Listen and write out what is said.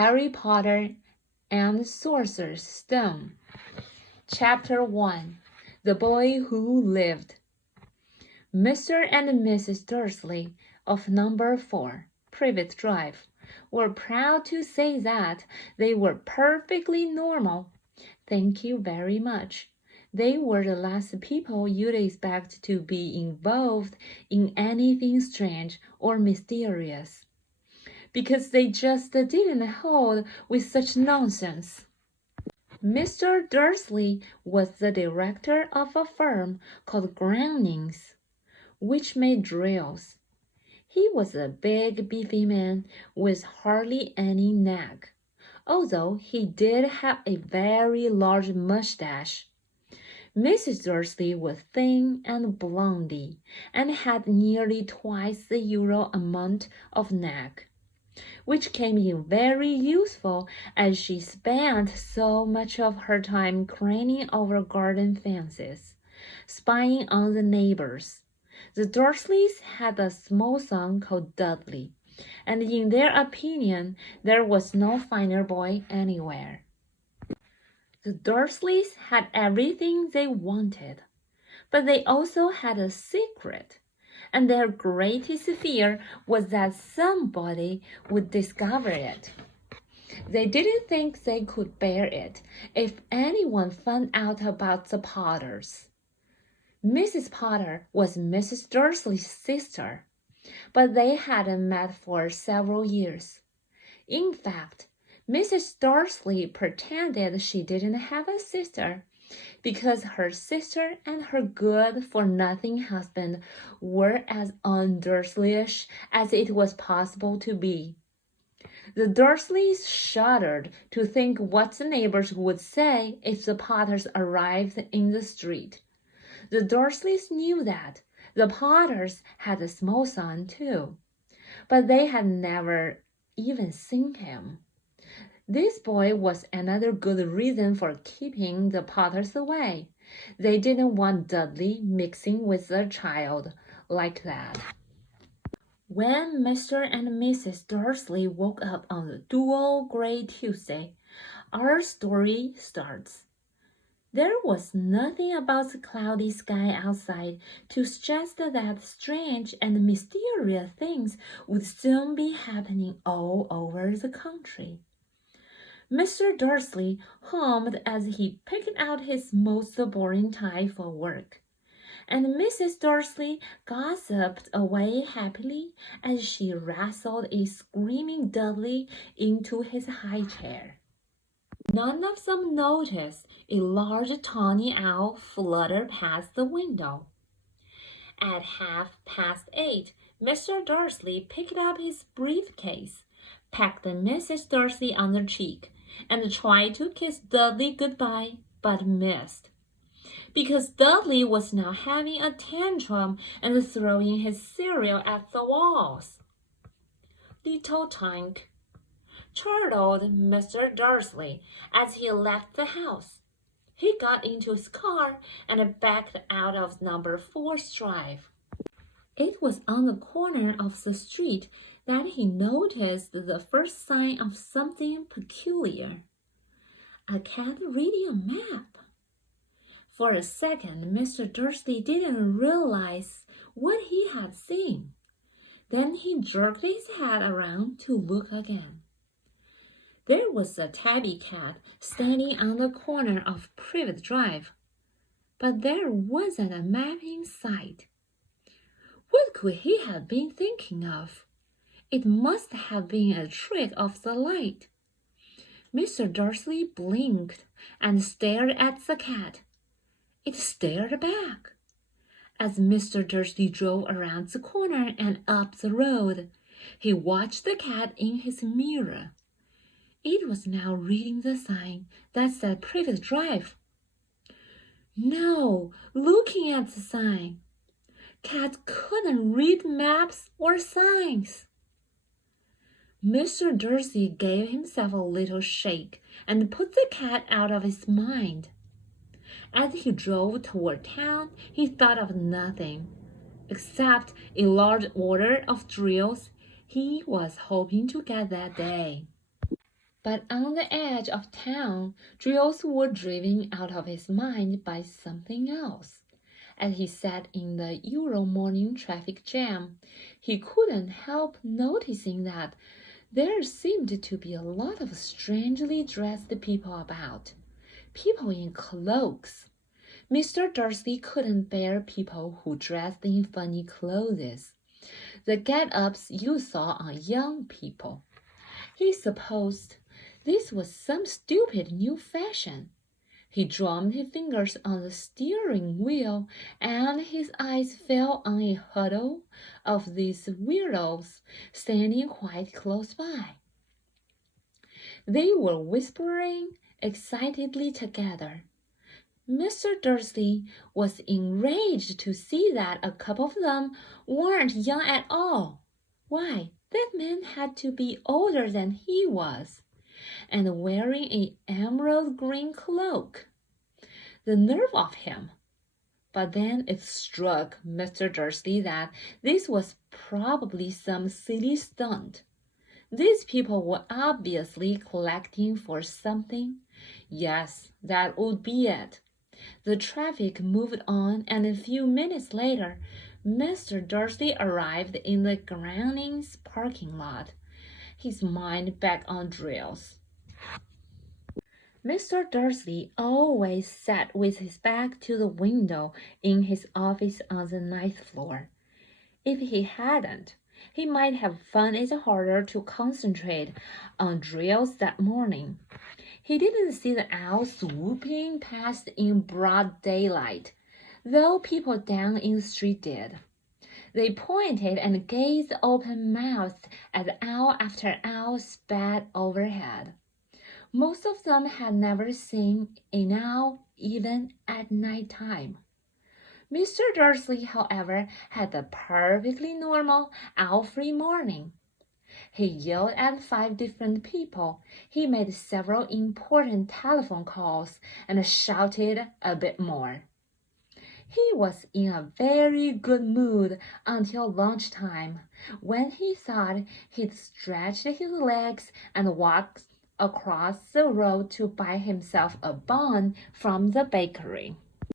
Harry Potter and the Sorcerer's Stone. Chapter 1. The Boy Who Lived. Mr. and Mrs. Dursley of number 4, Privet Drive, were proud to say that they were perfectly normal. Thank you very much. They were the last people you'd expect to be involved in anything strange or mysterious, because they just didn't hold with such nonsense. Mr. Dursley was the director of a firm called Grounings, which made drills. He was a big, beefy man with hardly any neck, although he did have a very large mustache. Mrs. Dursley was thin and blondy, and had nearly twice the usual amount of neck, which came in very useful as she spent so much of her time craning over garden fences, spying on the neighbors. The Dursleys had a small son called Dudley, and in their opinion there was no finer boy anywhere. The Dursleys had everything they wanted, but they also had a secret, and their greatest fear was that somebody would discover it. They didn't think they could bear it if anyone found out about the Potters. Mrs. Potter was Mrs. Dursley's sister, but they hadn't met for several years. In fact, Mrs. Dursley pretended she didn't have a sister because her sister and her good-for-nothing husband were as un-Dursleyish as it was possible to be. The Dursleys shuddered to think what the neighbors would say if the Potters arrived in the street. The Dursleys knew that the Potters had a small son too, but they had never even seen him. This boy was another good reason for keeping the Potters away. They didn't want Dudley mixing with their child like that. When Mr. and Mrs. Dursley woke up on the dull gray Tuesday, our story starts. There was nothing about the cloudy sky outside to suggest that strange and mysterious things would soon be happening all over the country. Mr. Dursley hummed as he picked out his most boring tie for work, and Mrs. Dursley gossiped away happily as she wrestled a screaming Dudley into his high chair. None of them noticed a large tawny owl flutter past the window. At 8:30, Mr. Dursley picked up his briefcase, pecked Mrs. Dursley on the cheek, and tried to kiss Dudley goodbye, but missed, because Dudley was now having a tantrum and throwing his cereal at the walls. "Little Tank," chortled Mr. Dursley as he left the house. He got into his car and backed out of number 4's drive. It was on the corner of the street that he noticed the first sign of something peculiar. A cat reading a map. For a second, Mr. Dursley didn't realize what he had seen. Then he jerked his head around to look again. There was a tabby cat standing on the corner of Privet Drive, but there wasn't a map in sight. What could he have been thinking of? It must have been a trick of the light. Mr. Dursley blinked and stared at the cat. It stared back. As Mr. Dursley drove around the corner and up the road, he watched the cat in his mirror. It was now reading the sign that said Privet Drive. No, looking at the sign. Cats couldn't read maps or signs. Mr. Dursley gave himself a little shake and put the cat out of his mind. As he drove toward town, he thought of nothing except a large order of drills he was hoping to get that day. But on the edge of town, Jules was driven out of his mind by something else. As he sat in the usual morning traffic jam, he couldn't help noticing that there seemed to be a lot of strangely dressed people about. People in cloaks. Mr. Darcy couldn't bear people who dressed in funny clothes. The get-ups you saw on young people. He supposed this was some stupid new fashion. He drummed his fingers on the steering wheel, and his eyes fell on a huddle of these weirdos standing quite close by. They were whispering excitedly together. Mr. Darcy was enraged to see that a couple of them weren't young at all. Why, that man had to be older than he was, and wearing an emerald green cloak. The nerve of him! But then it struck Mr. Darcy that this was probably some silly stunt. These people were obviously collecting for something. Yes, that would be it. The traffic moved on, and a few minutes later, Mr. Darcy arrived in the Grounings parking lot, his mind back on drills. Mr. Darcy always sat with his back to the window in his office on the 9th floor. If he hadn't, he might have found it harder to concentrate on drills that morning. He didn't see the owls swooping past in broad daylight, though people down in the street did. They pointed and gazed open-mouthed as owl after owl sped overhead. Most of them had never seen an owl even at night time. Mr. Darcy, however, had a perfectly normal, owl-free morning. He yelled at 5 different people. He made several important telephone calls and shouted a bit more. He was in a very good mood until lunchtime, when he thought he'd stretched his legs and walked across the road to buy himself a bun from the bakery.